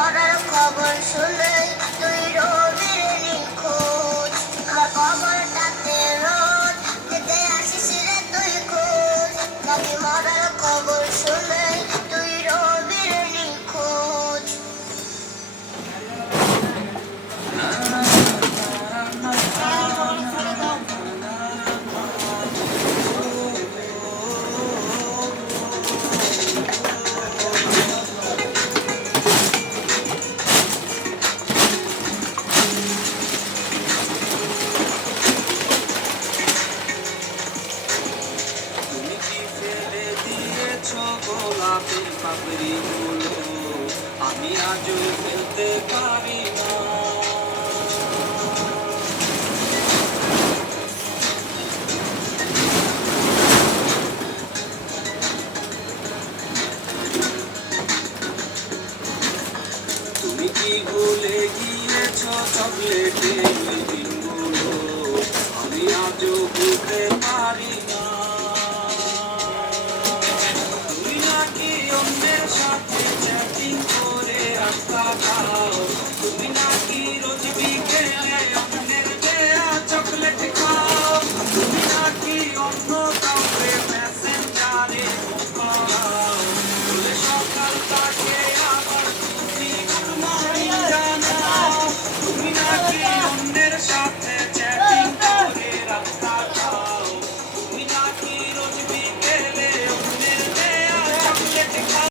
মরার খবর শুনে তুই রবির নিখোঁজ। আমার কবরটাতে রোজ যেতে আসিস রে তুই খোঁজ। নাকি মরার খবর শুনে তুই রবির নিখোঁজ। গোলাপের পাপড়িগুলো আমি আজও ফেলতে পারি না। তুমি কি ভুলে গিয়েছ চকলেটের দিনগুলো আমি আজও ভুলতে পারি